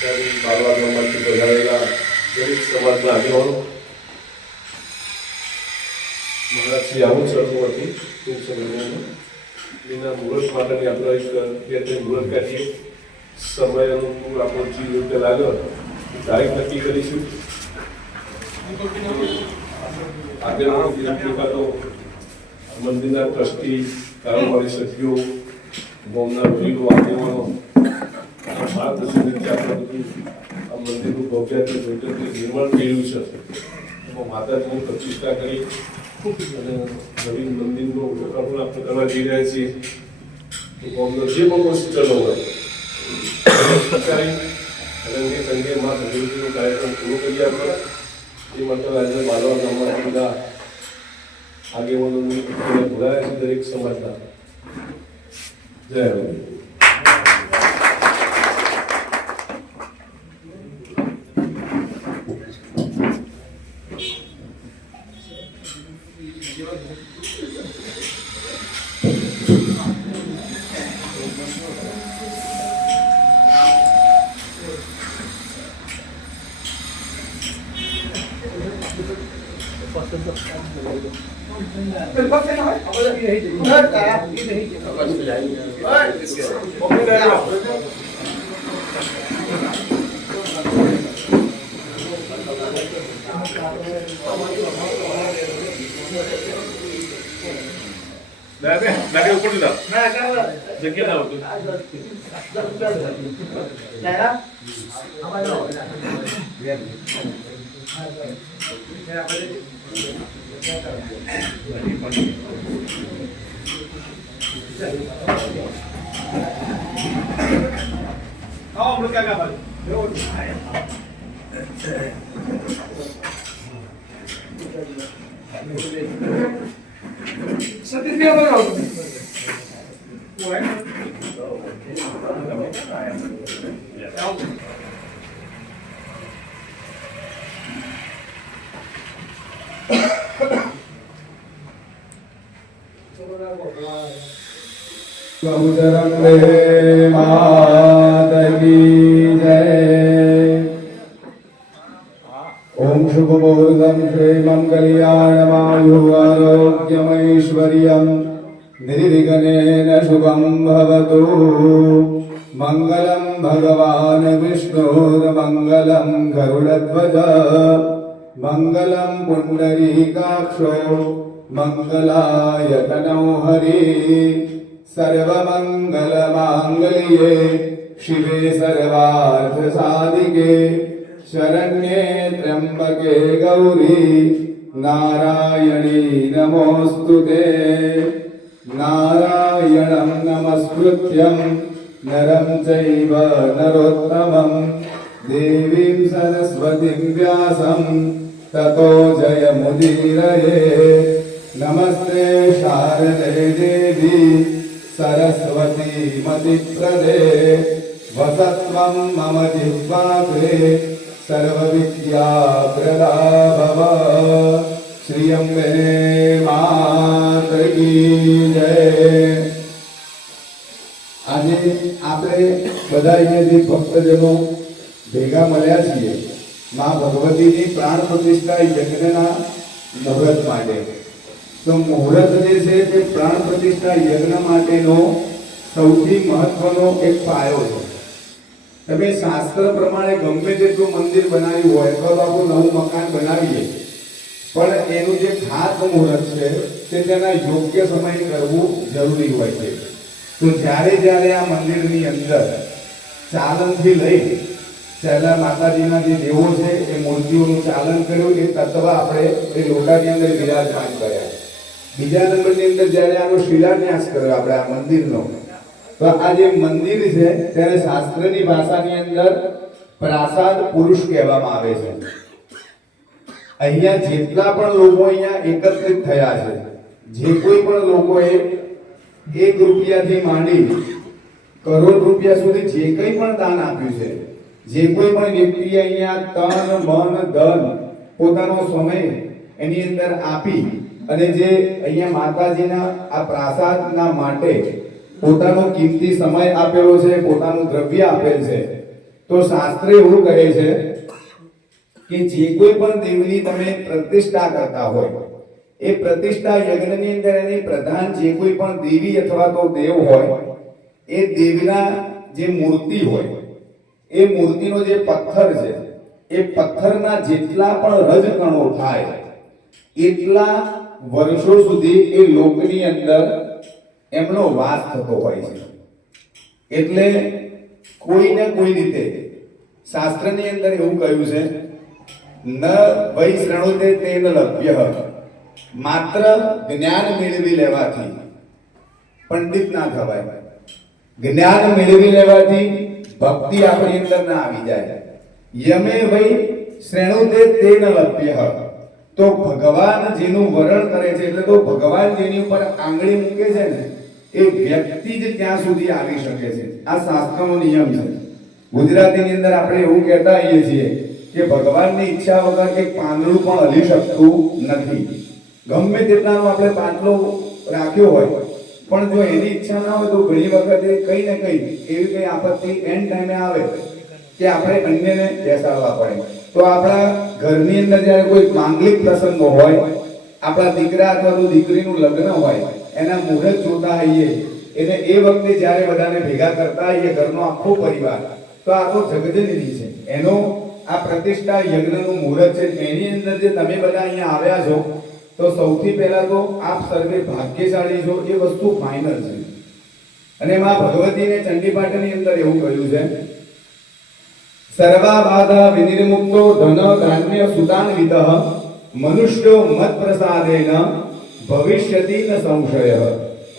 બાળવા ગામમાંથી પધારેલા દરેક સમાજના આગેવાનો, મહારાજ શ્રી આવું ચરણોથી ટૂંક સમયમાં એના મુહૂર્ત માટેની આપણે એક મુહૂર્ત કાઢીએ. સમય અનુકૂળ આપણો જે યોગ્ય લાગે તારીખ નક્કી કરીશું. આગેવાનો વિનંતી કરતો મંદિરના ટ્રસ્ટી, કારોબારી સભ્યો, ગામના વડીલો, આગેવાનો માર્ગદર્શન રીતે આપણે બધું આ મંદિરનું ભવ્ય નિર્માણ કર્યું છે. એમાં માતાજીની પ્રતિષ્ઠા કરી અને નવીન મંદિરનું લોકાર્પણ આપણે કરવા જઈ રહ્યા છીએ. તો ગામનો જે પણ સૂચનો હોય સ્વીકારી અને એ સંગે મા ભગવતીનો કાર્યક્રમ પૂરો કરી આપણે એ માટે આજે બાલવા ગામમાં બધા આગેવાનોની બોલાયા છે દરેક સમાજના. જય હરિ. ओम शुभ मुहूर्तम श्रीमं कल्याणमायु आरोग्यमैश्वर्यं निर्विघ्नेन शुभं भवतु. मंगलम भगवान विष्णुर्मंगलम गरुड़ध्वज मंगलम पुंडरीकाक्षो मंगलाय तनौ हरि. सर्वमंगलमांगल्ये शिवे सर्वार्थ साधिके शरण्ये त्र्यंबके गौरी नारायणी नमोस्तुते. नारायणं नमस्कृत्यं नरं चैव नरोत्तमं देवीं सरस्वतीं व्यासं ततो जयमुदीरये. नमस्ते शारदे देवी सरस्वती मतिप्रदे वसत्वं मम जिह्वाग्रे सर्वविद्याप्रदा भव. श्री अम्बे मात की जय. આજે આપણે બધા અહીંયાથી ભક્તજનો ભેગા મળ્યા છીએ માં ભગવતીની પ્રાણ પ્રતિષ્ઠા યજ્ઞના મુહૂર્ત માટે. તો મુહૂર્ત જે છે તે પ્રાણ પ્રતિષ્ઠા યજ્ઞ માટેનો સૌથી મહત્વનો એક પાયો છે. તમે શાસ્ત્ર પ્રમાણે ગમે તેટલું મંદિર બનાવ્યું હોય અથવા તો આપણું નવું મકાન બનાવીએ પણ એનું જે ખાસ મુહૂર્ત છે તે તેના યોગ્ય સમય કરવું જરૂરી હોય છે. તો જ્યારે જ્યારે આ મંદિરની અંદર ચાલનથી લઈ પહેલા માતાજીના જે દેવો છે એ મૂર્તિઓનું ચાલન કર્યું એ તત્વ આપણે એ લોટાની અંદર વિરાજમાન કર્યા. બીજા નંબરની અંદર જ્યારે આનો શિલાન્યાસ કર્યો આપણે આ મંદિરનો, તો આ જે મંદિર છે ત્યારે શાસ્ત્રની ભાષાની અંદર પ્રાસાદ પુરુષ કહેવામાં આવે છે. અહીંયા જેટલા પણ લોકો અહીંયા એકત્રિત થયા છે, જે કોઈ પણ લોકોએ 1 રૂપિયાથી માંડી કરોડ રૂપિયા સુધી જે કંઈ પણ દાન આપ્યું છે, જે કોઈ પણ વ્યક્તિએ અહીંયા તન મન ધન પોતાનો સમય એની અંદર આપી અને જે અહીંયા માતાજીના આ પ્રાસાદના માટે પોતાનો કિંમતી સમય આપેલો છે, પોતાનું દ્રવ્ય આપેલ છે, તો શાસ્ત્ર એવું કહે છે કે જે કોઈ પણ દેવની તમે પ્રતિષ્ઠા કરતા હોય, એ પ્રતિષ્ઠા યજ્ઞની અંદર એની પ્રધાન જે કોઈ પણ દેવી અથવા તો દેવ હોય, એ દેવીના જે મૂર્તિ હોય, એ મૂર્તિનો જે પથ્થર છે, એ પથ્થરના જેટલા પણ રજકણો થાય એટલા વર્ષો સુધી એ લોકની અંદર એમનો વાસ થતો હોય છે. એટલે કોઈ ને કોઈ રીતે શાસ્ત્રની અંદર એવું કહ્યું છે, ન વૈ શ્રણુતે તેન લભ્ય, માત્ર જ્ઞાન મેળવી લેવાથી પંડિત ના થવાય. જ્ઞાન મેળવી લેવાથી ભક્તિ આપણી અંદર ના આવી જાય. યમે વૈ શ્રેણુતે તેન લભ્ય, તો ભગવાન જેનું વરણ કરે છે, એટલે તો ભગવાન જેની ઉપર આંગળી મૂકે છે ને, એ વ્યક્તિ જ ત્યાં સુધી આવી શકે છે. આ શાસ્ત્રનો નિયમ છે. ગુજરાતીની અંદર આપણે એવું કહેતા આવીએ છીએ કે ભગવાનની ઈચ્છા વગર એક પાંદડું પણ હલી શકતું નથી. ગમે તેટલાનો આપણે પાંદડો રાખ્યો હોય, પણ જો એની ઈચ્છા ના હોય તો ઘણી વખત કઈ ને કઈ એવી કઈ આપત્તિ એન્ડ ટાઈમે આવે કે આપણે અન્યને બેસાડવા પડે. તો આપણા ઘરની અંદર જ્યારે કોઈ માંગલિક પ્રસંગો હોય, આપણા દીકરા અથવા તો દીકરીનું લગ્ન હોય, એના મુહૂર્ત જોતા આવીએ, એટલે એ વખતે જ્યારે બધાને ભેગા કરતા આવીએ, ઘરનો આખો પરિવાર, તો આ તો જગજનની છે. એનો આ પ્રતિષ્ઠા યજ્ઞનું મુહૂર્ત છે. એની અંદર જે તમે બધા અહીંયા આવ્યા છો, તો સૌથી પહેલા તો આપ સર્વે ભાગ્યશાળી છો, એ વસ્તુ ફાઇનલ છે. અને માં ભગવતીને ચંડીપાઠની અંદર એવું કહ્યું છે, સર્વા બાધા વિનિર્મુક્તો ધન ધાન્ય સુતાન્વિતઃ મનુષ્યો મત પ્રસાદેન ભવિષ્યતિ ન સંશય.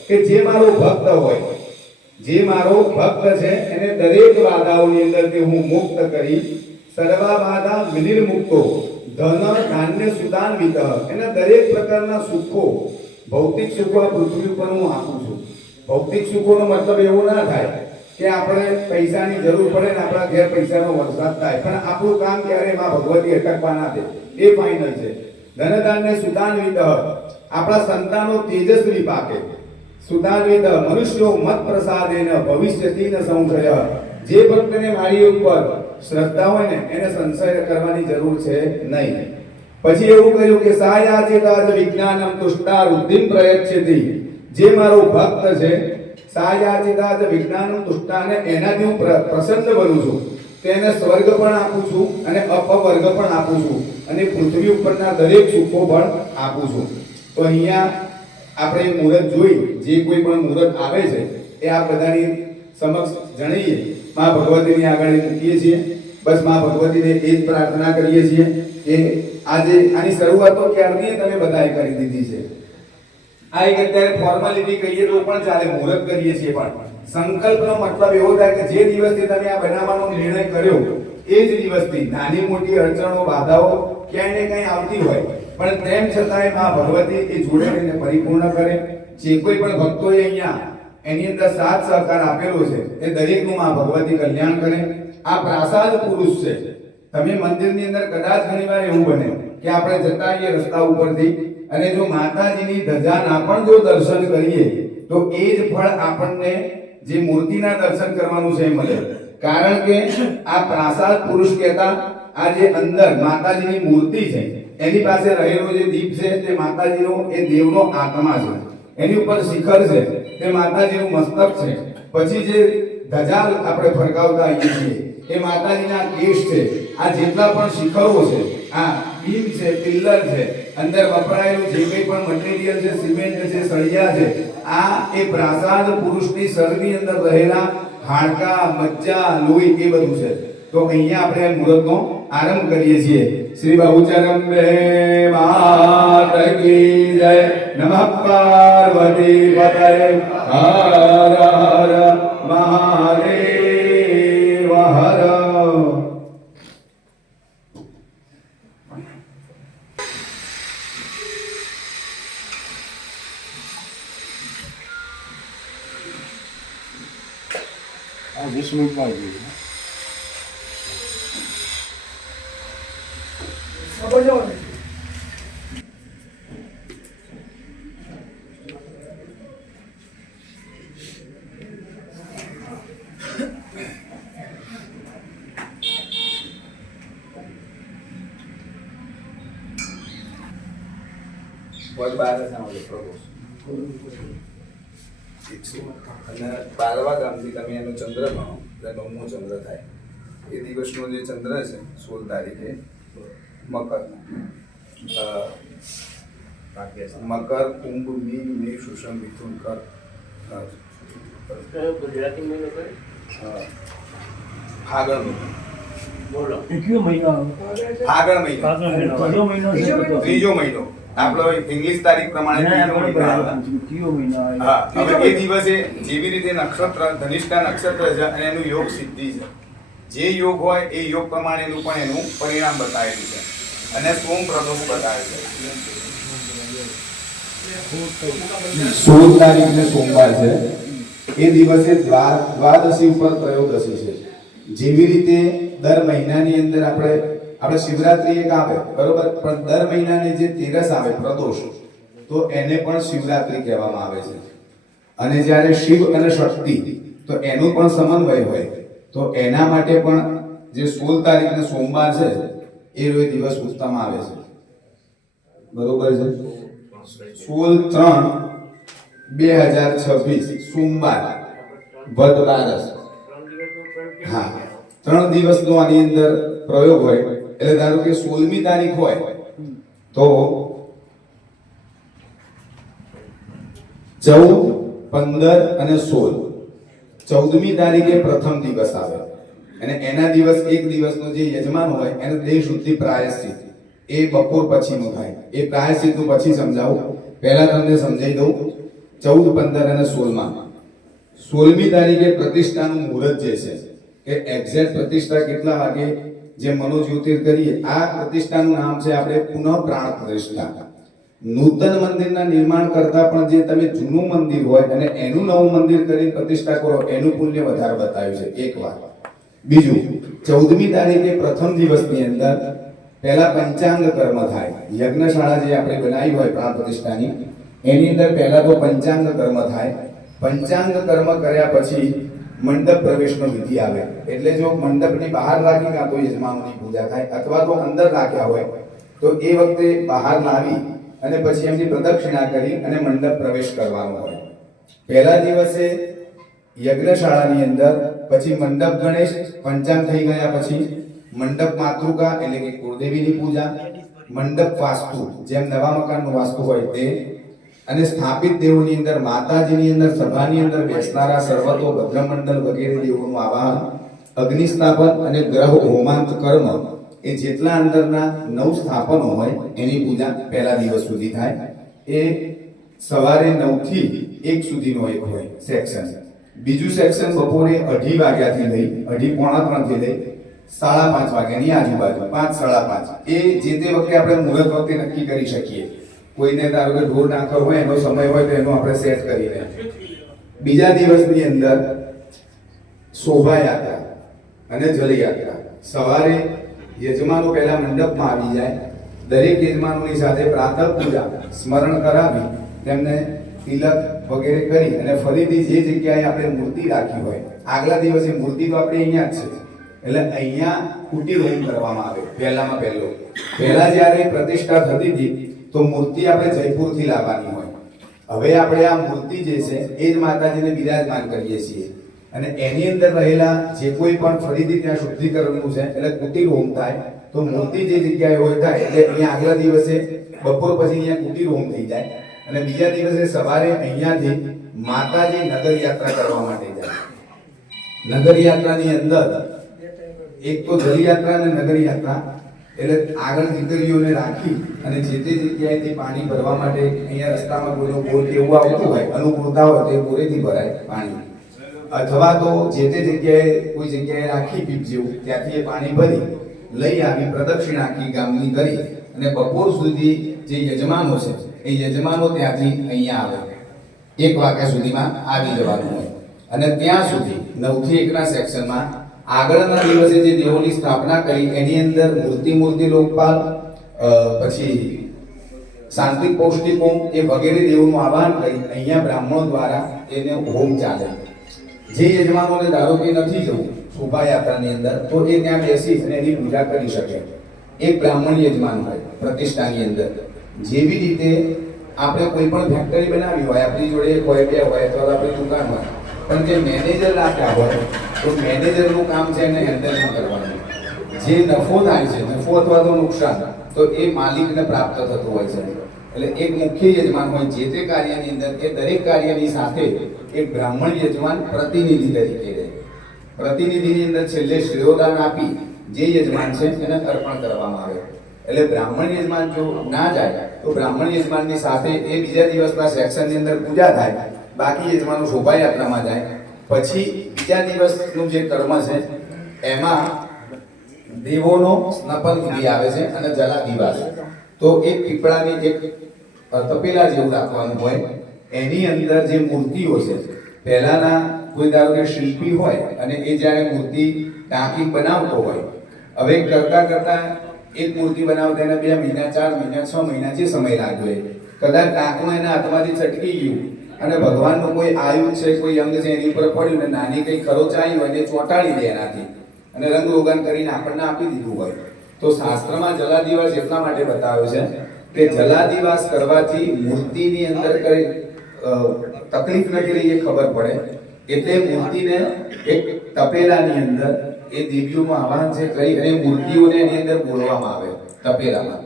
કે જે મારો ભક્ત હોય, જે મારો ભક્ત છે, એને દરેક બાધાઓની અંદરથી હું મુક્ત કરી, સર્વા બાધા વિનિર્મુક્તો ધન ધાન્ય સુતાન્વિતઃ, એને દરેક પ્રકારના સુખો, ભૌતિક સુખો આ પૃથ્વી ઉપર હું આપું છું. ભૌતિક સુખોનો મતલબ એવું ના થાય કે આપણે પૈસાની જરૂર પડે ને આપણા ઘેર પૈસાનો વરસાદ થાય, પણ આપણું કામ ક્યારે માં ભગવતી અટકવા ના દે, એ ફાઇનલ છે. ધનધાન્ય સુતાન્વિતઃ, આપણા સંતાનો તેજસ્વી પાકે. સુતાન્વિત મનુષ્યો મત પ્રસાદેન ભવિષ્યતિ ન સંશય. જે ભક્તને મારી ઉપર શ્રદ્ધા હોય ને, એને સંશય કરવાની જરૂર છે નહીં. પછી એવું કહ્યું કે સાયાચિતાજ વિજ્ઞાનમ તુષ્ટા વૃદ્ધિમ પ્રયચ્છતિ. જે મારો ભક્ત છે, સાયાચિતાજ વિજ્ઞાનમ તુષ્ટા, ને એનાથી હું પ્રસન્ન બનું છું, તેને સ્વર્ગ પણ આપું છું અને અપવર્ગ પણ આપું છું, અને પૃથ્વી ઉપરના દરેક સુખો પણ આપું છું. તો અહીંયા આપણે મુહૂર્ત જોઈ, જે કોઈ પણ મુહૂર્ત આવે છે એ આ બધાની સમક્ષ જણાવીએ, માં ભગવતીની આગળ મૂકીએ છીએ. બસ માં ભગવતીને એ જ પ્રાર્થના કરીએ છીએ કે આજે આની શરૂઆત તો ક્યારની તમે બધાએ કરી દીધી છે. આ એક અત્યારે ફોર્માલિટી કહીએ તો પણ ચાલે, મુહૂર્ત કરીએ છીએ, પણ સંકલ્પનો મતલબ એવો થાય કે જે દિવસથી તમે આ બનાવવાનો નિર્ણય કર્યો, એ જ દિવસથી નાની મોટી અડચણો, બાધાઓ ક્યાંય ને ક્યાંય આવતી હોય, પણ તેમ છતાંય માં ભગવતી એ જોડે રહીને પરિપૂર્ણ કરે. જે કોઈ પણ ભક્તોએ અહીંયા એની અંદર સાથ સહકાર આપેલો છે, તે દરેકનું માં ભગવતી કલ્યાણ કરે. આ પ્રાસાદ પુરુષ છે. તમે મંદિરની અંદર કદાચ ઘણીવાર એવું બને કે આપણે જતા આવીએ રસ્તા ઉપરથી, અને જો માતાજીની ધજાના પણ જો દર્શન કરીએ, તો એ જ ફળ આપણને જે મૂર્તિના દર્શન કરવાનું છે મળે. કારણ કે આ પ્રાસાદ પુરુષ કહેતા આ જે અંદર માતાજીની મૂર્તિ છે, એની પાસે રહેલો જે દીપ છે, તે માતાજીનો, એ દેવનો આત્મા છે. એની ઉપર શિખર છે, તે માતાજીનું મસ્તક છે. પછી જે ધજા આપણે ફરકાવતા આવીએ છીએ, એ માતાજીના કેશ છે. આ જેટલા પણ શિખરો છે, આ બીમ છે, પિલ્લર છે, અંદર વપરાયેલું જે કંઈ પણ મટીરીયલ છે, સિમેન્ટ છે, સળિયા છે, આ એ પ્રાસાદ પુરુષની શરીરની અંદર રહેલા હાડકા, મજ્જા, લોહી, એ બધું છે. તો અહીંયા આપણે મુહૂર્તનો આરંભ કરીએ છીએ. શ્રી બહુચરંબે માત કી જય. નમઃ પાર્વતી પતય. હર હર મહાદેવ હર. આ 20 મિનિટમાં આવી ગયું. વદ બાર સાંભળો પ્રદોષ. અને 12મા ગામથી તમે એનો ચંદ્ર ગણો એટલે 9મો ચંદ્ર થાય. એ દિવસનો જે ચંદ્ર છે 16 તારીખે મકરનો. મકર, કુંભ, મીન, મેષ, વૃષભ, મિથુન, કર્ક. ગુજરાતી મહિનો કયો? ફાગણ મહિનો. બોલો. કયો મહિનો ફાગણ મહિનો કયો મહિનો છે બધો? ત્રીજો મહિનો. આપણો ઇંગ્લિશ તારીખ પ્રમાણે ત્રીજો મહિનો આવે. કયો મહિનો આવે? હા, હવે એ દિવસે જેવી રીતે નક્ષત્ર ધનિષ્ઠા નક્ષત્ર છે અને એનું યોગ સિદ્ધિ છે. જે યોગ હોય એ યોગ પ્રમાણેનું પણ એનું પરિણામ બતાવેલું છે અને સોમ પ્રદોષ બતાવે છે. 16 તારીખને સોમવાર છે. એ દિવસે દ્વાદશી ઉપર ત્રયોદશી છે. જેવી રીતે દર મહિનાની અંદર આપણે શિવરાત્રી એક આવે બરોબર, પણ દર મહિનાની જે તેરસ આવે પ્રદોષ, તો એને પણ શિવરાત્રી કહેવામાં આવે છે. અને જ્યારે શિવ અને શક્તિ તો એનું પણ સમન્વય હોય, તો એના માટે પણ જે 16 તારીખને સોમવાર છે એ દિવસ ઉત્તમ આવે છે. બરોબર છે. 16/3/2026 સોમવાર વદ બારસ. હા, 3 દિવસનો આની અંદર પ્રયોગ હોય. એટલે ધારો કે 16મી તારીખ હોય તો 14, 15 અને 16. 14મી તારીખે પ્રથમ દિવસ આવે અને એના દિવસ એક દિવસનો જે યજમાન હોય એને દેહ શુદ્ધિ પ્રાયશ્ચિત એ બપોર પછીનું થાય. એ પ્રાયશ્ચિતનું પછી સમજાવું, પહેલા તમને સમજાવી દઉં. 14, 15 અને 16માં 16મી તારીખે પ્રતિષ્ઠાનું મુહૂર્ત જે છે કે એક્ઝેક્ટ પ્રતિષ્ઠા કેટલા વાગે જે મનોજ્યોતિર કરીએ, આ પ્રતિષ્ઠાનું નામ છે આપણે પુનઃ પ્રાણ પ્રતિષ્ઠા. નૂતન મંદિરના નિર્માણ કરતા પણ જે તમે જૂનું મંદિર હોય અને એનું નવું મંદિર કરી પ્રતિષ્ઠા કરો એનું પુણ્ય વધારે બતાવ્યું છે. એક વાત. બીજું, 14મી તારીખે પ્રથમ દિવસની અંદર પહેલા પંચાંગ કર્મ થાય. યજ્ઞશાળા જે આપણે બનાવી હોય પ્રાણ પ્રતિષ્ઠાની, એની અંદર પહેલા તો પંચાંગ કર્મ થાય. પંચાંગ કર્મ કર્યા પછી મંડપ પ્રવેશનો વિધિ આવે. એટલે જો મંડપની બહાર રાખી કાં તો યજમાનોની પૂજા થાય, અથવા તો અંદર રાખ્યા હોય તો એ વખતે બહાર લાવી અને પછી એમની પ્રદક્ષિણા કરી અને મંડપ પ્રવેશ કરવાનો હોય. પહેલા દિવસે યજ્ઞશાળાની અંદર, પછી મંડપ ગણેશ, પંચાંગ થઈ ગયા પછી મંડપ માતૃકા એટલે કે કુળદેવીની પૂજા, મંડપ વાસ્તુ જેમ નવા મકાનનું વાસ્તુ હોય તે, અને સ્થાપિત દેવોની અંદર માતાજીની અંદર સભાની અંદર બેસનારા સર્વતો ભદ્રમંડળ વગેરે દેવોનું આવાહન, અગ્નિ સ્થાપન અને ગ્રહ હોમાંત કર્મ એ જેટલા અંદરના 9 સ્થાપનો હોય એની પૂજા પહેલા દિવસ સુધી થાય. એ સવારે 9 થી 1 સુધીનો એક હોય સેક્શન. બીજું સેક્શન બપોરે 2:30 વાગ્યાથી લઈ 2:30-3 થી લઈ 5:30 વાગ્યાની આજુબાજુ, 5-5:30. એ જે તે વખતે આપણે મુહૂર્ત વખતે નક્કી કરી શકીએ. કોઈને ધારો કે ઢોર નાખવો હોય એનો સમય હોય તો એનો આપણે સેટ કરીને. બીજા દિવસની અંદર શોભાયાત્રા અને જલયાત્રા. સવારે યજમાનો પહેલા મંડપમાં આવી જાય. દરેક યજમાનોની સાથે પ્રાતઃ પૂજા સ્મરણ કરાવી તેમને તિલક વગેરે કરી અને ફરીથી જે જગ્યાએ આપણે મૂર્તિ રાખી હોય, આગલા દિવસે મૂર્તિ તો આપણે અહીંયા જ છે એટલે અહીંયા કુટીર હોમ કરવામાં આવે. પહેલામાં પહેલો પહેલા જ્યારે પ્રતિષ્ઠા થતી હતી તો મૂર્તિ આપણે જયપુરથી લાવવાની હોય. હવે આપણે આ મૂર્તિ જે છે એ જ માતાજીને બિરાજમાન કરીએ છીએ અને એની અંદર રહેલા જે કોઈ પણ ફરીથી ત્યાં શુદ્ધિકરણનું છે એટલે કુટીર હોમ થાય. તો મૂર્તિ જે જગ્યાએ હોય થાય એટલે અહીંયા આગલા દિવસે બપોર પછી અહીંયા કુટીર હોમ થઈ જાય અને બીજા દિવસે સવારે અહીંયાથી માતાજી નગર યાત્રા કરવા માટે જાય. નગર યાત્રાની અંદર એક તો જલયાત્રા અને નગર યાત્રા એટલે આગળ દીકરીઓને રાખી અને જે તે જગ્યાએથી પાણી ભરવા માટે અહીંયા રસ્તામાં કોઈનો બોર કે એવું આવતું હોય, અનુકૂળતા હોય તો એ બોરેથી ભરાય પાણી, અથવા તો જે તે જગ્યાએ કોઈ જગ્યાએ રાખી પીપ જેવું ત્યાંથી એ પાણી ભરી લઈ આવી પ્રદક્ષિણા આખી ગામની કરી અને બપોર સુધી જે યજમાનો છે એ યજમાનો ત્યાંથી અહીંયા આવે. 1 વાગ્યા સુધીમાં આવી જવાનું હોય અને ત્યાં સુધી 9 થી 1 ના સેક્શનમાં આગળના દિવસે જે દેવોની સ્થાપના કરી એની અંદર મૂર્તિ લોકપાલ, પછી સાંત્રિક પૌષ્ટિક હોમ એ વગેરે દેવોનું આવાહન કરી અહીંયા બ્રાહ્મણો દ્વારા એને હોમ ચાલે. જે યજમાનોને ધારો કે નથી જવું શોભાયાત્રાની અંદર તો એ ત્યાં બેસી અને એની પૂજા કરી શકે. એક બ્રાહ્મણ યજમાન હોય પ્રતિષ્ઠાની અંદર. જેવી રીતે આપણે કોઈ પણ ફેક્ટરી બનાવી હોય, આપણી જોડે એક હોય, બે હોય, અથવા તો આપણી દુકાન હોય, પણ જે મેનેજર રાખ્યા હોય તો મેનેજરનું કામ છે એને હેન્ડલિંગ કરવાનું. જે નફો થાય છે, નફો અથવા તો નુકસાન, તો એ માલિકને પ્રાપ્ત થતું હોય છે. એટલે એક મુખ્ય યજમાન હોય જે તે કાર્યની અંદર, એ દરેક કાર્યની સાથે એક બ્રાહ્મણ યજમાન પ્રતિનિધિ તરીકે રહે. પ્રતિનિધિની અંદર છેલ્લે શ્રેયોદાન આપી જે યજમાન છે એને અર્પણ કરવામાં આવે. એટલે બ્રાહ્મણ યજમાન જો ના જાય તો બ્રાહ્મણ યજમાનની સાથે એ બીજા દિવસના સેક્શનની અંદર પૂજા થાય, બાકી યજમાનો શોભાયાત્રામાં જાય. પછી બીજા દિવસનું જે કર્મ છે એમાં દેવોનો સ્નપન વિધિ આવે છે અને જલાદિવાસ. તો એક પીપળાની એક તપેલા જેવું રાખવાનું હોય, એની અંદર જે મૂર્તિઓ છે, પહેલાના કોઈ ધારો કે શિલ્પી હોય અને એ જ્યારે મૂર્તિ ટાંકી બનાવતો હોય, હવે કરતા કરતા એક મૂર્તિ બનાવતા એને 2 મહિના, 4 મહિના, 6 મહિના જે સમય લાગ્યો હોય, કદાચ ટાંકું એના હાથમાંથી છટકી ગયું અને ભગવાનનું કોઈ આયુધ છે, કોઈ અંગ છે એની ઉપર પડ્યું ને નાની કઈ ખરોચાઈ હોય એને ચોંટાડી દે એનાથી અને રંગ રોગન કરીને આપણને આપી દીધું હોય. તો શાસ્ત્રમાં જલાદિવાસ એટલા માટે બતાવ્યો છે કે જલાદિવાસ કરવાથી મૂર્તિની અંદર કઈ તકલીફ નથી રહી એ ખબર પડે. એટલે મૂર્તિને એક તપેલાની અંદર એ દેવીઓનું આવાહન છે કરી અને મૂર્તિઓને એની અંદર બોલવામાં આવે તપેલામાં.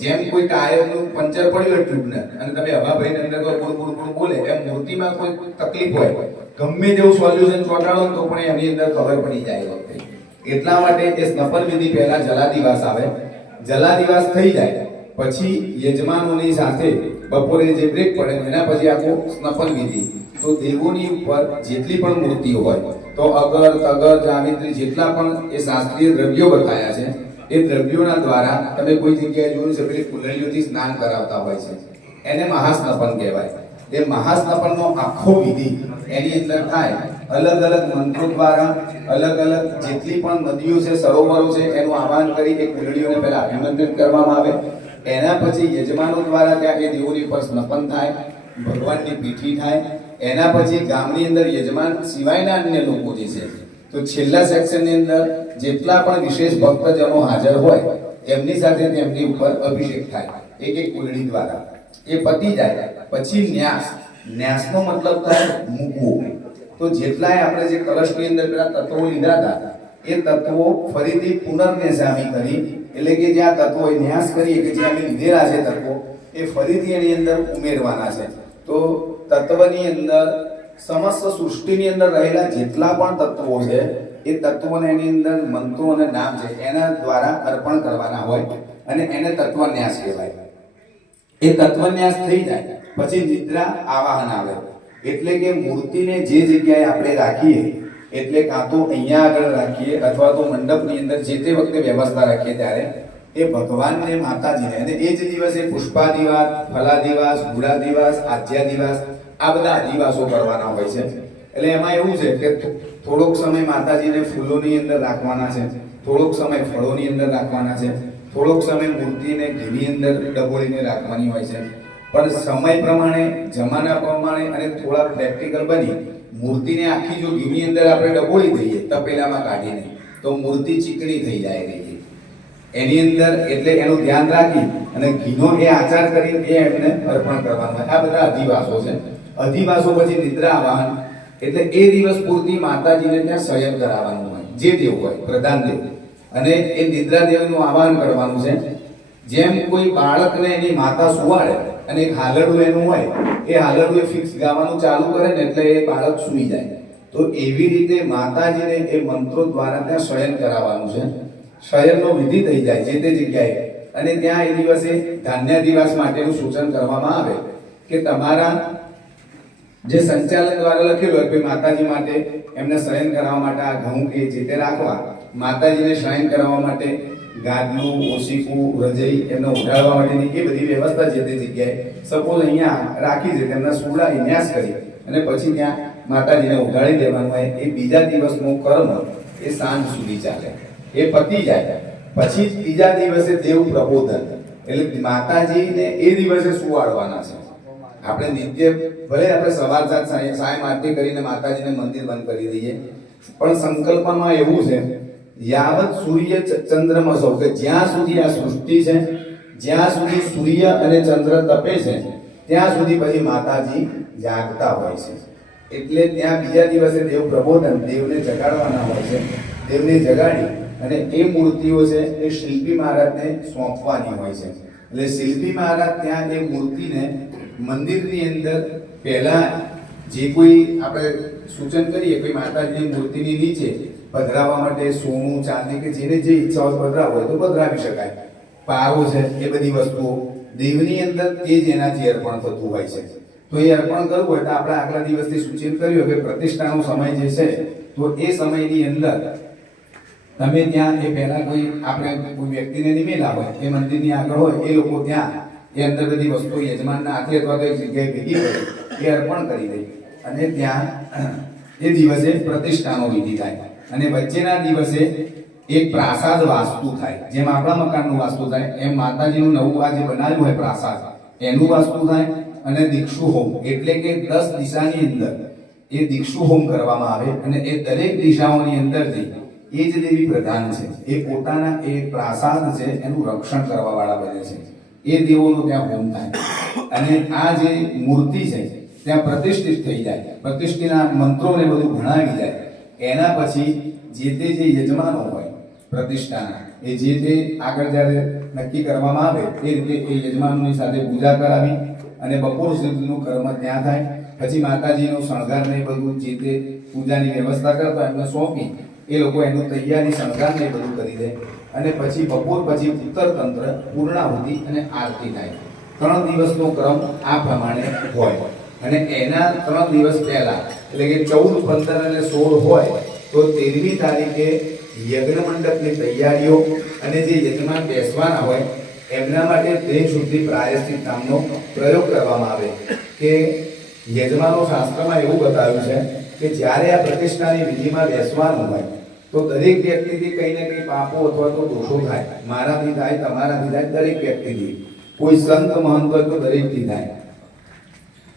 જેમ કોઈ ટાયરનું પંચર પડ્યું ટ્યુબને અને તમે હવા ભરીને અંદર બોલ બોલ બોલ બોલે, એમ મૂર્તિમાં કોઈ તકલીફ હોય, ગમે તેવું સોલ્યુશન ચોંટાડો તો પણ એની અંદર ખબર પડી જાય વખતે. એટલા માટે એ સ્નપન વિધિ પહેલા જલાદિવાસ આવે. જલાદિવાસ થઈ જાય પછી યજમાનોની સાથે બપોરે જે બ્રેક પડે એના પછી આખું સ્નપન વિધિ. તો દેવોની ઉપર જેટલી પણ મૂર્તિઓ હોય, તો અગર તગર જામિત્રી જેટલા પણ એ શાસ્ત્રીય દ્રવ્યો બતાયા છે, એ દ્રવ્યોના દ્વારા તમે કોઈ જગ્યાએ જોયું છે પેલી કુલડીઓથી સ્નાન કરાવતા હોય છે, એને મહાસ્નપન કહેવાય. એ મહાસ્નપનનો આખો વિધિ એની અંદર થાય. અલગ અલગ મંત્રો દ્વારા અલગ અલગ જેટલી પણ નદીઓ છે, સરોવરો છે, એનું આહવાન કરી એ કુલડીઓને પહેલા અભિમંત્રિત કરવામાં આવે. એના પછી યજમાનો દ્વારા ત્યાં એ દેવોની પર સ્નપન થાય, ભગવાનની પીઠી થાય. એના પછી ગામની અંદર યજમાન સિવાયના અન્ય લોકો જે છે, તો છેલ્લા સેક્શનની અંદર જેટલા પણ વિશેષ ભક્તજનો હાજર હોય એમની સાથે તેમની ઉપર અભિષેક થાય એક એક કુલડી દ્વારા. એ પતી જાય પછી ન્યાસ. ન્યાસનો મતલબ થાય મૂકવું. તો જેટલાય આપણે જે કલશની અંદર પેલા તત્વો લીધા હતા એ તત્વો ફરીથી પુનર્ન્યાસામી કરી, એટલે કે જે આ તત્વો ન્યાસ કરીએ કે જે અમે લીધેલા છે તત્વો, એ ફરીથી એની અંદર ઉમેરવાના છે. તો તત્વની અંદર સમસ્ત સૃષ્ટિની અંદર રહેલા જેટલા પણ તત્વો છે એ તત્વોને એની અંદર મંત્રો અને નામ છે એના દ્વારા અર્પણ કરવાના હોય અને એને તત્વન્યાસ કહેવાય. એ તત્વન્યાસ થઈ જાય પછી નિદ્રા આવાહન આવે. એટલે કે મૂર્તિને જે જગ્યાએ આપણે રાખીએ, એટલે કાં તો અહીંયા આગળ રાખીએ અથવા તો મંડપની અંદર જે તે વખતે વ્યવસ્થા રાખીએ ત્યારે એ ભગવાનને, માતાજીને, અને એ જ દિવસે પુષ્પાદિવાસ, ફલાદિવાસ, ગુડાદિવાસ, આધ્યાદિવાસ, આ બધા અધિવાસો કરવાના હોય છે. એટલે એમાં એવું છે કે થોડોક સમય માતાજીને ફૂલોની અંદર રાખવાના છે, થોડોક સમય ફળોની અંદર રાખવાના છે, થોડોક સમય મૂર્તિને ઘીની અંદર ડબોળીને રાખવાની હોય છે. પણ સમય પ્રમાણે, જમાના પ્રમાણે અને થોડા પ્રેક્ટિકલ બની મૂર્તિને આખી જો ઘીની અંદર આપણે ડબોળી દઈએ તપેલામાં કાઢીને, તો મૂર્તિ ચીકણી થઈ જાય રહી એની અંદર. એટલે એનું ધ્યાન રાખી અને ઘીનો એ આચાર કરી એ એમને અર્પણ કરવાનું હોય. આ બધા અધિવાસો છે. અધિવાસો પછી નિદ્રા આવાહન. એટલે એ દિવસ પૂરતી માતાજીને ત્યાં શયન કરાવવાનું હોય, જે દેવ હોય, પ્રધાન દેવ, અને એ નિદ્રા દેવનું આવાહન કરવાનું છે. જેમ કોઈ બાળકને એની માતા સુવાડે અને એક હાલરડું એનું હોય, એ હાલરડું એ ફિક્સ ગાવાનું ચાલુ કરે ને એટલે એ બાળક સૂઈ જાય. તો એવી રીતે માતાજીને એ મંત્રો દ્વારા ત્યાં શયન કરાવવાનું છે. શયનનો વિધિ થઈ જાય જે તે જગ્યાએ, અને ત્યાં એ દિવસે ધાન્યાદિવાસ માટેનું સૂચન કરવામાં આવે કે તમારા જે સંચાલન દ્વારા લખેલું હોય કે માતાજી માટે એમને શયન કરાવવા માટે આ ઘઉં કે જે તે રાખવા, માતાજીને શયન કરાવવા માટે ગાદલું, ઓશીકું, રજઈ એમને ઉઠાડવા માટેની એ બધી વ્યવસ્થા જે તે જગ્યાએ સપોઝ અહીંયા રાખી છે, તેમના સુવડા ન્યાસ કરી અને પછી ત્યાં માતાજીને ઉઠાડી દેવાનું હોય. એ બીજા દિવસનું કર્મ એ સાંજ સુધી ચાલે. એ પતી જાય પછી ત્રીજા દિવસે દેવ પ્રબોધન, એટલે માતાજીને એ દિવસે સુવાડવાના છે. આપણે નિત્ય ભલે આપણે સવાર સાંજ સાંય આરતી કરીને માતાજીને મંદિર બંધ કરી દઈએ, પણ સંકલ્પમાં એવું છે યાવત સૂર્ય ચંદ્રમાં સૌ, કે જ્યાં સુધી આ સૃષ્ટિ છે, જ્યાં સુધી સૂર્ય અને ચંદ્ર તપે છે ત્યાં સુધી પછી માતાજી જાગતા હોય છે. એટલે ત્યાં બીજા દિવસે દેવ પ્રબોધન, દેવને જગાડવાના હોય છે. દેવને જગાડી અને એ મૂર્તિઓ છે એ શિલ્પી મહારાજને સોંપવાની હોય છે. એટલે શિલ્પી મહારાજ ત્યાં એ મૂર્તિને મંદિરની અંદર પહેલા જે કોઈ આપણે સૂચન કરીએ, કોઈ માતાજીની મૂર્તિની નીચે પધરાવવા માટે સોનું, ચાંદી કે જેને જે ઈચ્છા હોય પધરાવો હોય તો પધરાવી શકાય. પારો છે એ બધી વસ્તુઓ દેવની અંદર તે જ એનાથી અર્પણ થતું હોય છે. તો એ અર્પણ કરવું હોય તો આપણે આગલા દિવસથી સૂચન કર્યું કે પ્રતિષ્ઠાનો સમય જે છે તો એ સમયની અંદર તમે ત્યાં એ પહેલા કોઈ આપણે કોઈ વ્યક્તિને નિમેલા હોય એ મંદિરની આગળ હોય એ લોકો ત્યાં એ અંદર બધી વસ્તુઓ યજમાનના હાથે અથવા તો એક જગ્યાએ ભેગી કરી એ અર્પણ કરી દે અને ત્યાં એ દિવસે પ્રતિષ્ઠાનો વિધિ થાય. અને વચ્ચેના દિવસે એક પ્રાસાદ વાસ્તુ થાય. જેમ આપણા મકાનનું વાસ્તુ થાય એમ માતાજીનું નવું આ જે બનાવ્યું હોય પ્રાસાદ એનું વાસ્તુ થાય. અને દીક્ષુ હોમ એટલે કે 10 દિશાની અંદર એ દીક્ષુ હોમ કરવામાં આવે અને એ દરેક દિશાઓની અંદરથી એ જ દેવી પ્રધાન છે એ પોતાના એ પ્રાસાદ છે એનું રક્ષણ કરવા વાળા બને છે. એ દેવોનો ત્યાં હોમ થાય અને આ જે મૂર્તિ છે ત્યાં પ્રતિષ્ઠિત થઈ જાય. પ્રતિષ્ઠિતના મંત્રોને બધું ભણાવી જાય. એના પછી જે તે જે યજમાનો હોય પ્રતિષ્ઠાના એ જે તે આગળ જ્યારે નક્કી કરવામાં આવે એ રીતે એ યજમાનોની સાથે પૂજા કરાવી અને બપોર સુધીનું કર્મ ત્યાં થાય. પછી માતાજીનો શણગાર ને બધું જે તે પૂજાની વ્યવસ્થા કરતા એમને સોંપી એ લોકો એનું તૈયારી શણગાર ને બધું કરી દે અને પછી બપોર પછી ઉત્તર તંત્ર, પૂર્ણાહુતિ અને આરતી થાય. 3 દિવસનો ક્રમ આ પ્રમાણે હોય. અને એના 3 દિવસ પહેલા એટલે કે 14, 15 અને 16 હોય તો 13મી તારીખે યજ્ઞ મંડપની તૈયારીઓ અને જે યજમાન બેસવાના હોય એમના માટે દેહ શુદ્ધિ પ્રાયશ્ચિત નામનો પ્રયોગ કરવામાં આવે. કે યજમાનો શાસ્ત્રમાં એવું બતાવ્યું છે કે જ્યારે આ પ્રતિષ્ઠાની વિધિમાં બેસવાનું હોય તો દરેક વ્યક્તિથી કંઈ ને કંઈ પાપો અથવા તો દોષો થાય. મારાથી થાય, તમારાથી થાય, દરેક વ્યક્તિથી. કોઈ સંત મહંત હોય તો દરેકથી થાય.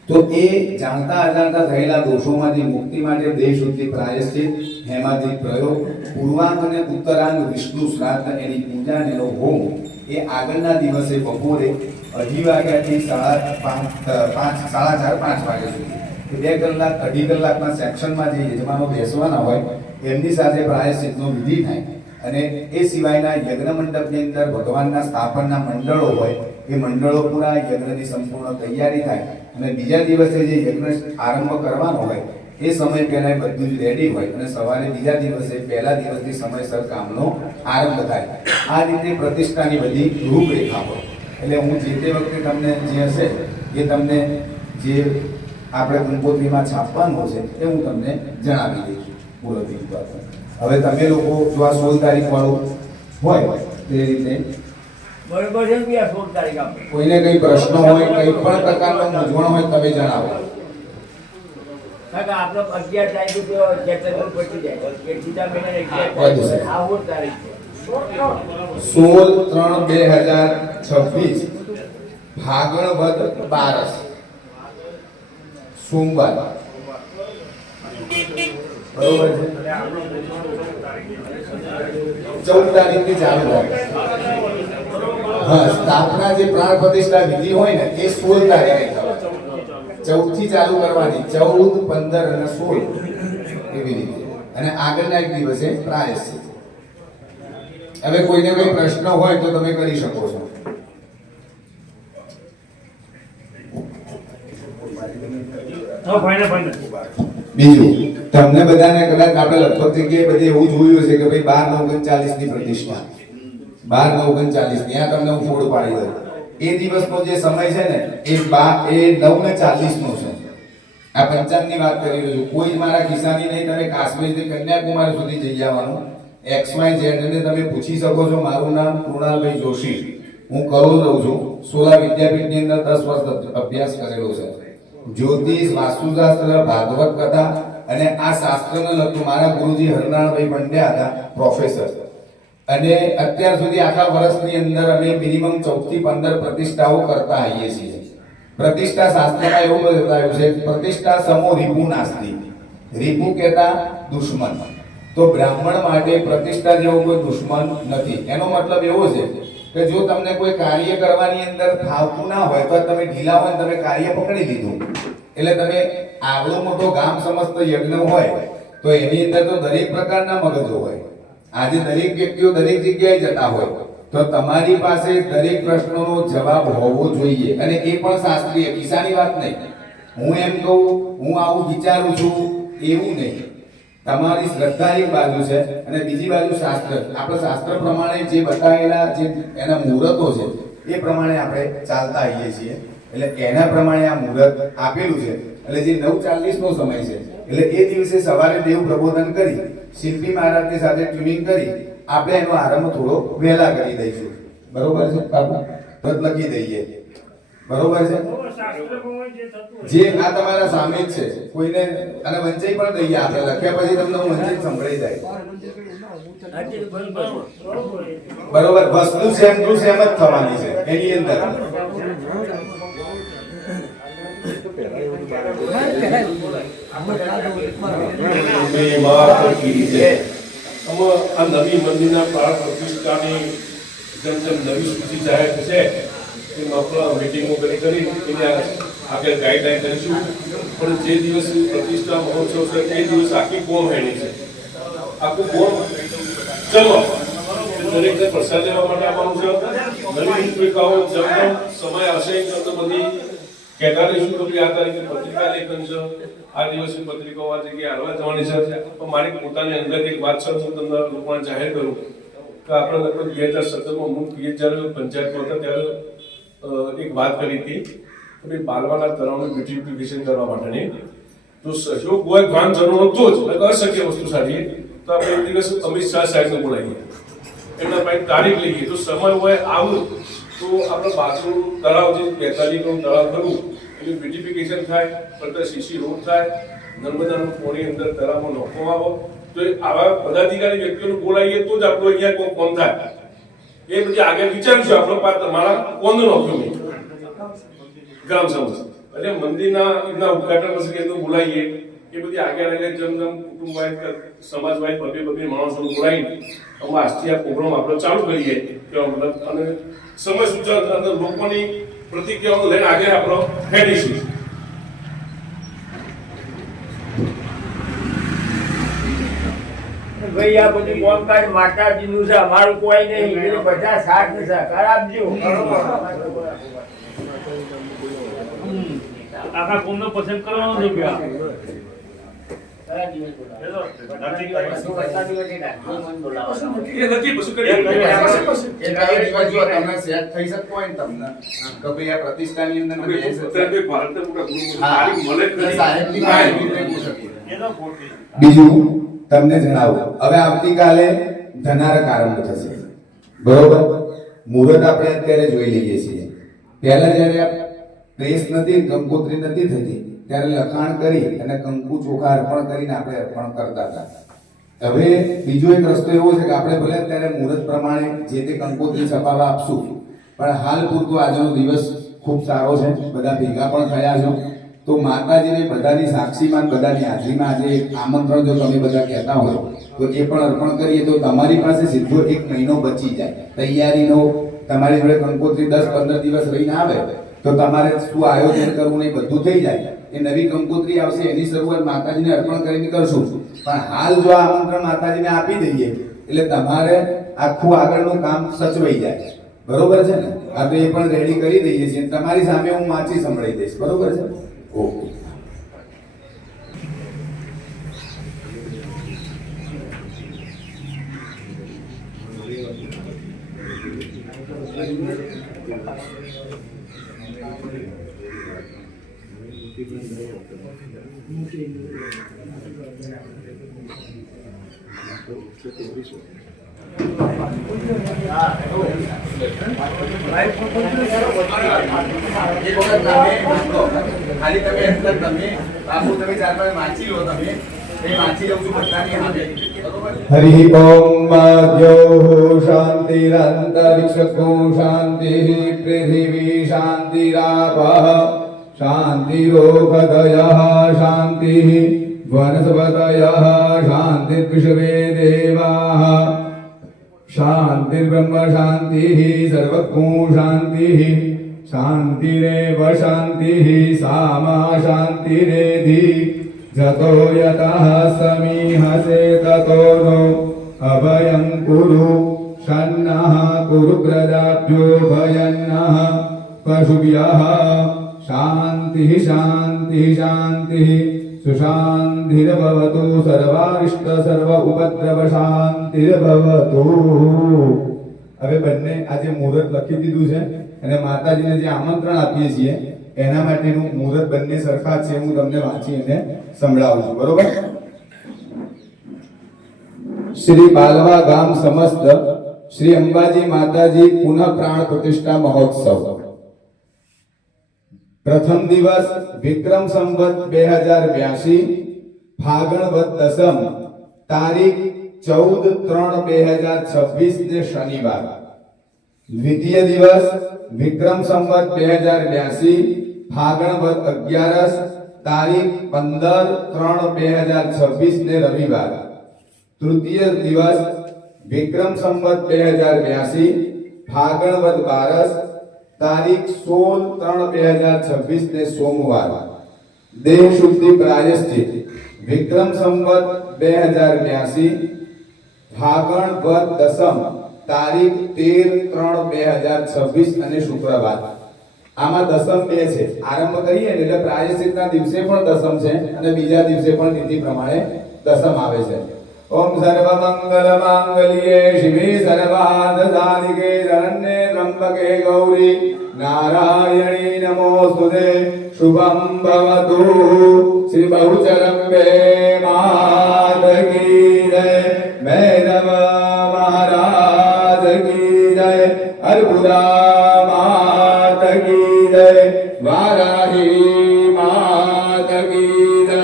તો એ જાણતા અજાણતા થયેલા દોષોમાંથી મુક્તિ માટે દેહ શુદ્ધિ પ્રાયશ્ચિત, હેમાદિક પ્રયોગ, પૂર્વાંગ અને ઉત્તરાંગ વિષ્ણુ શ્રાદ્ધ એની પૂજા અને એનો હોમ એ આગળના દિવસે બપોરે 2:30 વાગ્યાથી 4:30 વાગ્યા સુધી 2 કલાક 2.5 કલાકના સેક્શનમાં જે યજમાનો બેસવાના હોય એમની સાથે પ્રાયશ્ચિતનો વિધિ થાય. અને એ સિવાયના યજ્ઞ મંડપની અંદર ભગવાનના સ્થાપનના મંડળો હોય એ મંડળો પૂરા યજ્ઞની સંપૂર્ણ તૈયારી થાય. અને બીજા દિવસે જે યજ્ઞ આરંભ કરવાનો હોય એ સમય પહેલા બધું જ રેડી હોય અને સવારે બીજા દિવસે પહેલા દિવસથી સમયસર કામનો આરંભ થાય. આ રીતે પ્રતિષ્ઠાની બધી રૂપરેખા હોય. એટલે હું જે તે વખતે તમને જે હશે એ તમને જે આપણે કંકોત્રીમાં છાપવાનું છે એ હું તમને જણાવી દઈશ. બોલો બીજું વાત. હવે તમે લોકો જો આ 16 તારીખ વાળું હોય તે રીતે બરોબર છે કે આ 16 તારીખ આપણે કોઈને કઈ પ્રશ્ન હોય, કઈ પણ પ્રકારનો મૂંઝવણ હોય તમે જણાવો. કાકા આપણો 11 તારીખે તો ચેતન પડી જાય કે સીધા મહિને 11 તારીખે આ 16 તારીખ છે 16/3/2026 ફાગણ વદ 12 સોમવાર. બરોબર છે. 14 તારીખથી ચાલુ થાય. હા, સ્થાપના જે પ્રાણ પ્રતિષ્ઠા વિધિ હોય ને એ 16 તારીખે થાય. 14 થી ચાલુ કરવાની. 14, 15 અને 16 એવી રીતે. અને આગળના એક દિવસે પ્રાયશ્ચિત. હવે કોઈને કોઈ પ્રશ્ન હોય તો તમે કરી શકો છો. બીજું તમને બધાને કદાચ આપણે લગભગ જગ્યાએ બધે એવું જોયું છે કે ભાઈ 12/9/39 ની પ્રતિષ્ઠા 12/9/39 ની આ તમને હું ફોડ પાડી દઉં. એ દિવસનો જે સમય છે ને એ 9:40 નો છે. આ પંચાંગની વાત કરી રહ્યો છું. કોઈ જ મારા કિસ્સાની નહીં. તમે કાશ્મીરથી કન્યાકુમારી સુધી જઈ આવવાનું. XYZ ને તમે પૂછી શકો છો. મારું નામ કૃણાલભાઈ જોશી. હું કરોલ રહું છું. સોલા વિદ્યાપીઠની અંદર 10 વર્ષ અભ્યાસ કરેલો છે. જ્યોતિષ, વાસ્તુશાસ્ત્ર, ભાગવત કથા અને આ શાસ્ત્રને લગતું મારા ગુરુજી હરનાળભાઈ પંડ્યા હતા, પ્રોફેસર. અને અત્યાર સુધી આખા વર્ષની અંદર અમે મિનિમમ 14 થી 15 પ્રતિષ્ઠાઓ કરતા આવીએ છીએ. પ્રતિષ્ઠા શાસ્ત્રમાં એવું બતાવ્યું છે પ્રતિષ્ઠા સમો રિપુ નાસ્તિ. રિપુ કહેતા દુશ્મન. તો બ્રાહ્મણ માટે પ્રતિષ્ઠા જેવો કોઈ દુશ્મન નથી. એનો મતલબ એવો છે કે જો તમને કોઈ કાર્ય કરવાની અંદર ફાવતું ના હોય તો તમે ઢીલા હોય તમે કાર્ય પકડી લીધું, એટલે તમે આવડો મોટો ગામ સમસ્ત યજ્ઞ હોય તો એની અંદર તો દરેક પ્રકારના મગજો હોય. આજે દરેક વ્યક્તિઓ દરેક જગ્યાએ જતા હોય તો તમારી પાસે દરેક પ્રશ્નોનો જવાબ હોવો જોઈએ, અને એ પણ શાસ્ત્રીય કિસ્સાની વાત નહીં. હું એમ કહું હું આવું વિચારું છું એવું નહીં. તમારી શ્રદ્ધા એક બાજુ છે અને બીજી બાજુ શાસ્ત્ર. આપણે શાસ્ત્ર પ્રમાણે જે બતાવેલા જે એના મુહૂર્તો છે એ પ્રમાણે આપણે ચાલતા આવીએ છીએ. એટલે એના પ્રમાણે આ મુહૂર્ત આપેલું છે. એટલે જે 9:40 નો સમય છે એટલે એ દિવસે સવારે દેવ પ્રબોધન કરી શિલ્પી મહારાજની સાથે ટ્યુનિંગ કરી આપણે એનો આરંભ થોડો વહેલા કરી દઈશું. બરોબર છે બાપા? વ્રત લખી દઈએ. બરોબર છે? જે આ તમારા સામે જ છે, કોઈને અને વંચાઈ પણ દઈએ. આપણે લખ્યા પછી તમને હું વંચાઈ સંભળાઈ જાય. બરોબર, વસ્તુ સેમ ટુ સેમ જ થવાની છે એની અંદર. આ નવી મંદિરના પ્રાણ પ્રતિષ્ઠાની જેમ જેમ નવી સૂચિ જાહેર થશે એમ આપણે મીટિંગો કરી એને આગળ ગાઈડલાઈન કરીશું. પણ જે દિવસ પ્રતિષ્ઠા મહોત્સવ છે એ દિવસ આખી કોમ હેણી છે. આખું કોમ ચલો દરેકને પ્રસાદ લેવા માટે આવવાનું છે. નવી રૂપિકાઓ જેમ સમય હશે તો બધી કહેતા રહીશું કે આ તારીખે પત્રિકા લેખન છે, આ દિવસની પત્રિકાઓ આ જગ્યાએ હાલવા જવાની છે. પણ મારી પોતાની અંદર એક વાત છે, હું તમને લોકોને જાહેર કરું કે આપણે લગભગ 2017માં હું જ્યારે પંચાયતમાં હતા ત્યારે એક વાત કરી હતી કે બાલવાના તળાવનું બ્યુટિફિકેશન કરવા માટેની જો સહયોગ હોય ગામ જરૂર હતો જ અશક્ય વસ્તુ સારી તો આપણે એક દિવસ અમિત શાહ સાહેબને બોલાવીએ, એમના પાસે તારીખ લઈએ તો સમય હોય આવું તો આપણે બાથરૂમ તળાવ જે 42 નું તળાવ કરવું એનું બ્યુટિફિકેશન થાય, ફરતા સીસી રોડ થાય, નર્મદાનું પાણી અંદર તળાવમાં નાખવામાં આવે તો આવા પદાધિકારી વ્યક્તિઓને બોલાવીએ તો જ આપણો અહીંયા કોઈ કોણ થાય. એ બધી આગળ વિચારીશું આપણો પાત્ર મારા કોણ નાખ્યો નહીં ગ્રામ સમજ એટલે મંદિરના એમના ઉદઘાટન પછી તો બોલાવીએ એ બધી આગળ જેમ જેમ કુટુંબ વાઇઝ સમાજ વાઇઝ બબે માણસોને બોલાવીને અમે આજથી આ પ્રોગ્રામ આપણે ચાલુ કરીએ કે મતલબ અને સમય સૂચન અને લોકોની પ્રતિક્રિયાઓ લઈને આગળ આપણો હેડીશું. ભાઈ આ બધું કોમકાજ માતાજીનું છે, અમારું કોઈ નહીં. એટલે બધા સાથ ને સહકાર આપજો. આખા કોમને પસંદ કરવાનો છે કે બીજું તમને જણાવું, હવે આવતીકાલે ધનારક આરંભ થશે. બરોબર, મુહૂર્ત આપણે અત્યારે જોઈ લઈએ છીએ. પહેલા જયારે પ્રેસ નથી, કંકોત્રી નથી થતી ત્યારે લખાણ કરી અને કંકુ ચોખા અર્પણ કરીને આપણે અર્પણ કરતા હતા. હવે બીજો એક રસ્તો એવો છે કે આપણે ભલે અત્યારે મુહૂર્ત પ્રમાણે જે તે કંકોત્રી છપાવવા આપશું, પણ હાલ પૂરતો આજનો દિવસ ખૂબ સારો છે, બધા ભેગા પણ થયા છો તો માતાજીને બધાની સાક્ષીમાં બધાની હાજરીમાં આજે આમંત્રણ જો તમે બધા કહેતા હોય તો એ પણ અર્પણ કરીએ તો તમારી પાસે સીધો 1 મહિનો બચી જાય તૈયારીનો. તમારી જોડે કંકોત્રી 10-15 દિવસ રહીને આવે તો તમારે શું આયોજન કરવું ને બધું થઈ જાય. એ નવી કંકોત્રી આવશે એની શરૂઆત માતાજીને અર્પણ કરીને કરશું, પણ હાલ જો આ આમંત્રણ માતાજીને આપી દઈએ એટલે તમારે આખું આગળનું કામ સચવાઈ જાય. બરોબર છે ને? આ તો એ પણ રેડી કરી દઈએ છીએ, તમારી સામે હું વાંચી સંભળાઈ દઈશ. બરોબર છે? ઓકે. ખાલી તમે અંદર તમે બાપુ તમે 4-5 વાંચી લો, તમે એ વાંચી લઉં છું બધાની સામે. હરિ ઓમ દ્યો શાંતિરંતરિક્ષકો શાંતિ પૃથિવી શાંતિરાપઃ શાંતિરોગદયઃ શાંતિ વનસ્પતયઃ શાંતિર્વિશ્વે દેવાઃ શાંતિર્બ્રહ્મ શાંતિઃ સર્વગુણ શાંતિઃ શાંતિરેવ શાંતિઃ સામા શાંતિરેધિ જતો યતઃ સમીહસે તતો નો અભયં કુરુ શન્નઃ કુરુ પ્રજાભ્યો ભયન્નઃ પશુભ્યઃ શાંતિઃ શાંતિઃ શાંતિઃ સુશાંતિર્ભવતુ સર્વારિષ્ટ સર્વ ઉપદ્રવ શાંતિર્ભવતુ. હવે બંને આજે મુહૂર્ત લખી દીધું છે અને માતાજીને જે આમંત્રણ આપીએ છીએ એના માટેનું મુહૂર્ત બંને સરખા છે. હું તમને વાંચી અને સંભળાવું છું, બરોબર? શ્રી બાલવા ગામ સમસ્ત શ્રી અંબાજી માતાજી પુનઃ પ્રાણ પ્રતિષ્ઠા મહોત્સવ. પ્રથમ દિવસ વિક્રમ સંવત 2082 ફાગણ વદ દસમ તારીખ 14/3/2026 ને શનિવાર. દ્વિતીય દિવસ વિક્રમ સંવત 2082 ફાગણ વદ 11 તારીખ 15/3/2026 ને રવિવાર. તૃતીય દિવસ વિક્રમ સંવત 2082 ફાગણ વદ 12 તારીખ 16/3/2026 ને સોમવાર. દેહ શુદ્ધિ પ્રાયશ્ચિત વિક્રમ સંવત 2082 ફાગણ વદ દસમ તારીખ 13/3/2026 અને શુક્રવાર. આમાં દસમ બે છે. આરંભ કરીએ ને એટલે પ્રાયશ્ચિતના દિવસે પણ દસમ છે અને બીજા દિવસે પણ નીતિ પ્રમાણે દસમ આવે છે. ઓમ સર્વ મંગલ માંગલ્યે શિવે સર્વાર્થ સાધિકે શરણ્યે ત્રંબકે ગૌરી નારાયણી નમોસ્તુતે શુભમ ભવતુ. શ્રી બહુચરંબે માત કી જય. ભૈરવ મહારાજ કી જય. અર્બુદા માત કી જય. વારાહી માત કી જય.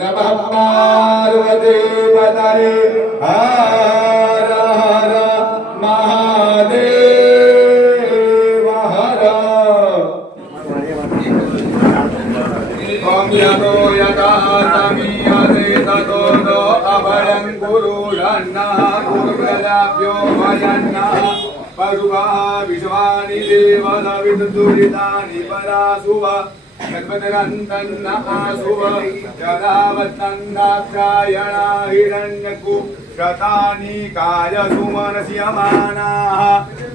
નમઃ પાર્વતી પતये. હર હર મહાદેવ હર. ઓમ યતો યતા સમીયતે તતો નો અભયં ગુરુ રન્નઃ ગુરુ પ્રજાભ્યો ભયન્નઃ પશુભા વિશ્વાનિ દેવ દવિદુરિતાનિ પરાસુવા નર્મદરંતન આસુવ જદાવતંદાક્ષાયણા હિરણ્યકુ શતાની કાય સુમનસ્યમાનાઃ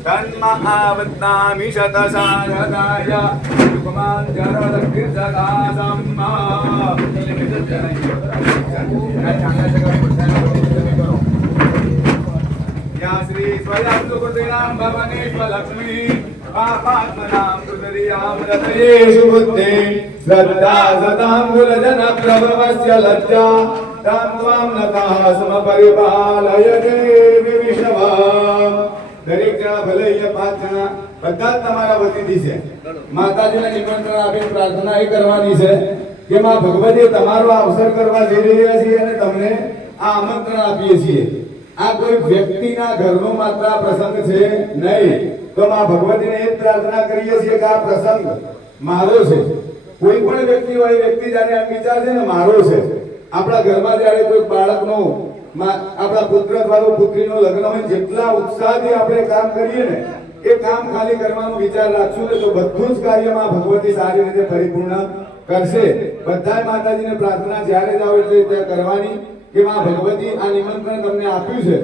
તન્મ આવત્નામિ શતસારદાય સુકમાન જરદકીર્તદાસમ. યા શ્રી સ્વયં સુકૃતિનામ ભવનેશ્વલક્ષ્મી પાપાત્મનામ સુંદરીયામ રતયેષુ બુદ્ધિ શ્રદ્ધા સતામ ગુલજન પ્રભવસ્ય લજ્જા તામ ત્વામ નતાઃ સમપરિપાલય દેવી વિષવા. દરેક જણા ભલે અહીંયા 5 જણા બધા જ તમારા વતીથી છે. માતાજીને નિમંત્રણ આપીને પ્રાર્થના એ કરવાની છે કે માં ભગવતી તમારો અવસર કરવા જઈ રહ્યા છીએ અને તમને આ આમંત્રણ આપીએ છીએ. આ કોઈ વ્યક્તિના ઘરનો માત્ર પ્રસંગ છે નહીં. તો માં ભગવતીને એ પ્રાર્થના કરીએ છીએ કે આ પ્રસંગ મારો છે. કોઈ પણ વ્યક્તિ હોય વ્યક્તિ જ્યારે આમ વિચારશે ને મારો છે. આપણા ઘરમાં જ્યારે કોઈ બાળકનો આપણા પુત્ર અથવા પુત્રીનો લગ્ન હોય જેટલા ઉત્સાહથી આપણે કામ કરીએ ને એ કામ ખાલી કરવાનો વિચાર રાખશું ને તો બધું જ કાર્યમાં ભગવતી સારી રીતે પરિપૂર્ણ કરશે. બધા માતાજીને પ્રાર્થના જ્યારે જાવ એટલે ત્યાં કરવાની કે માં ભગવતી આ નિમંત્રણ તમને આપ્યું છે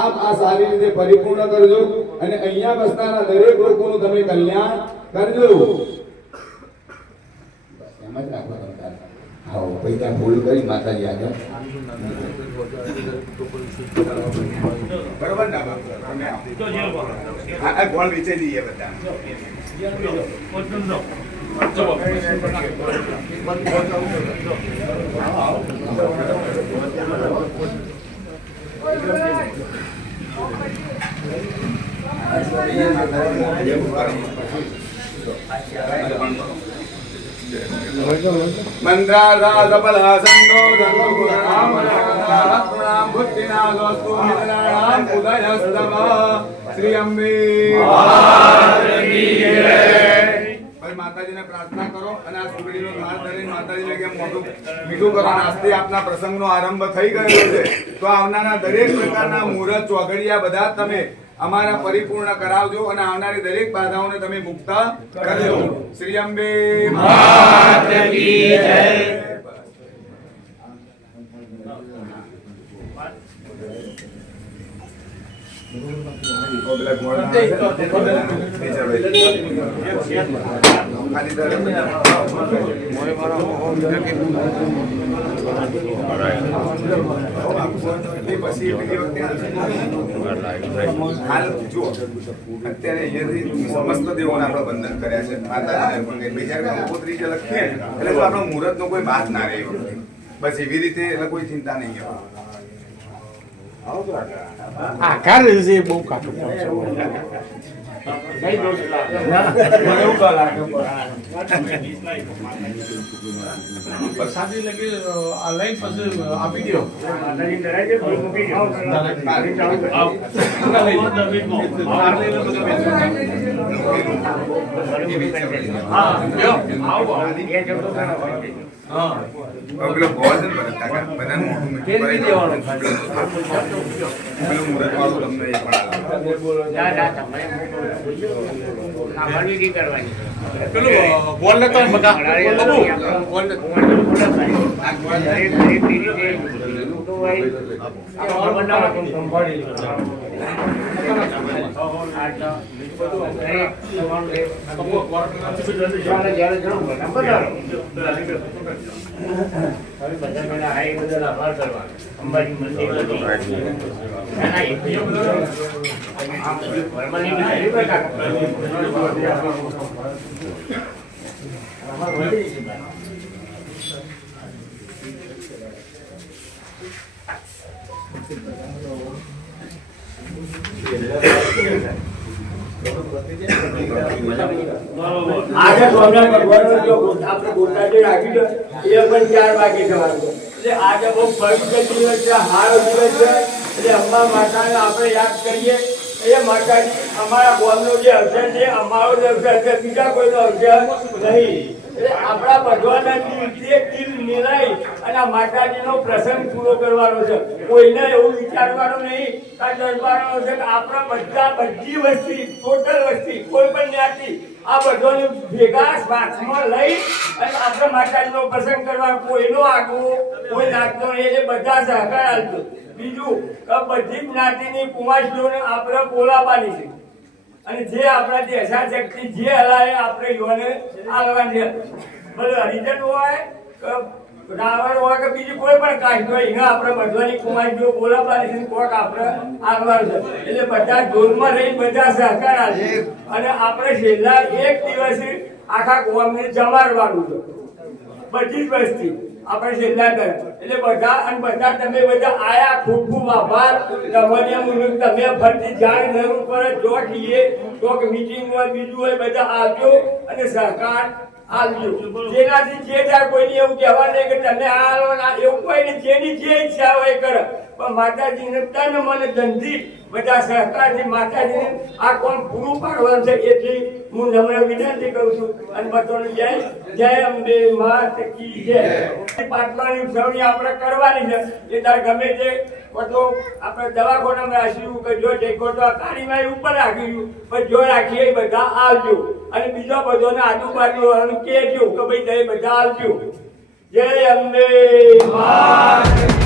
આપ આ સારી રીતે પરિપૂર્ણ કરજો અને અહીંયા બસનારા દરેક લોકોનું તમે કલ્યાણ કરજો. એમ જ રાખો તમે. આવો પૈસા ભૂલ કરી માતાજી આગળ બરોબર ના આ ગોળ વેચી દઈએ બધા. મંત્રાર્થા સફલા સંતો ધર્મગુણામ નામ બુદ્ધિનાગોસ્તુ મિત્રાણામ ઉદયસ્તમ. શ્રી અંબે માતાજીને પ્રાર્થના કરો અને આ સુગડીનો ધાર ધરીને માતાજીને કેમ મોઢું મીઠું કરો. આજથી આપના પ્રસંગનો આરંભ થઈ ગયો છે તો આવનારા દરેક પ્રકારના મુહૂર્ત ચોઘડિયા બધા તમે અમારા પરિપૂર્ણ કરાવજો અને આવનારી દરેક બાધાઓને તમે મુક્ત કરજો. શ્રી અંબે માત કી જય. હાલ જુઓ અત્યારે અહીંયાથી સમસ્ત દેવોને આપણે વંદન કર્યા છે. માતાજીને પણ બીજા કંકોત્રી જે લખીએ એટલે તો આપણો મુહૂર્તનો કોઈ બાદ ના રહે એ વખતે. બસ એવી રીતે એટલે કોઈ ચિંતા નહીં આવે. આકાર છે બહુ કાટું પ્રસાદી લગે આ લઈ પછી આપી દો. પેલો ગોળ છે ને બધા બધાને મોટું મીઠું પેલું મુહૂર્ત વાળું તમને એ પણ બોલ ને તો બકા આજે સ્વામિનારાયણ ભગવાનનો જો આપણે ગોતાજી રાખી દો એ પણ 4 વાગે જવાનું છે. એટલે આજે બહુ પવિત્ર દિવસ છે, સારો દિવસ છે. એટલે અંબા માતાને આપણે યાદ કરીએ. એ માતાજી અમારા ગામનો જે અવસર છે, અમારો જ અવસર છે, બીજા કોઈનો અવસર નહીં. એટલે આપણા ભગવાનના દિલથી એક દિલ મિલાઈ અને આ માતાજીનો પ્રસંગ પૂરો કરવાનો છે. કોઈને એવું વિચારવાનું નહીં કે દરબારનો છે કે આપણા બધી વસ્તી, ટોટલ વસ્તી, કોઈ પણ જ્ઞાતિ આ બધાને ભેગા સાથમાં લઈ અને આપણે માતાજીનો પ્રસંગ કરવા. કોઈનો આગવો, કોઈ નાચતો નહીં. એટલે બધા સહકાર આપજો. બીજું કે બધી જ્ઞાતિની કુમારીઓને આપણે બોલાવવાની છે અને જે આપણાથી યથાશક્તિ જે હલાય આપણે યુવાને આલવાની છે. ભલે હરિજન હોય કે રાવણ હોય કે બીજી કોઈ પણ કાસ્ટ હોય, એના આપણે બધાની કુમારીઓ બોલાવવાની છે, કોક આપણે આલવાનું છે. એટલે બધા ઢોલમાં રહી બધા સહકાર આપે અને આપણે છેલ્લા 1 દિવસ આખા ગામને જમાડવાનું છે. બધી જ વસ્તી આપણે છેલ્લા કરે. એટલે બધા તમે બધા આયા, ખૂબ ખૂબ આભાર. તમને મુજબ તમે ફરતી જાણ જરૂર પડે જો કહીએ તો મીટિંગ હોય બીજું હોય બધા આવજો અને સહકાર આપજો. જેનાથી જે થાય કોઈને એવું કહેવા નહીં કે તમે આ એવું કોઈ નહીં. જેની જે ઈચ્છા હોય કરે પણ માતાજીને તન મને ધનથી બધા સહકારથી માતાજીને આ કોણ પૂરું પાડવાનું છે એટલી હું નમ્ર વિનંતી કરું છું. અને બધાને જય અંબે માત કી જય. પાટલાની ઉજવણી આપણે કરવાની છે. એ તાર ગમે તે બધો આપણે દવાખાનામાં રાખ્યું કે જો ટેકો તો આ કાળીમાં ઉપર રાખ્યું પણ જો રાખીએ એ બધા આવજો. અને બીજો બધોને આજુબાજુ કહેજો કે ભાઈ તમે બધા આવજો. જય અંબે માત.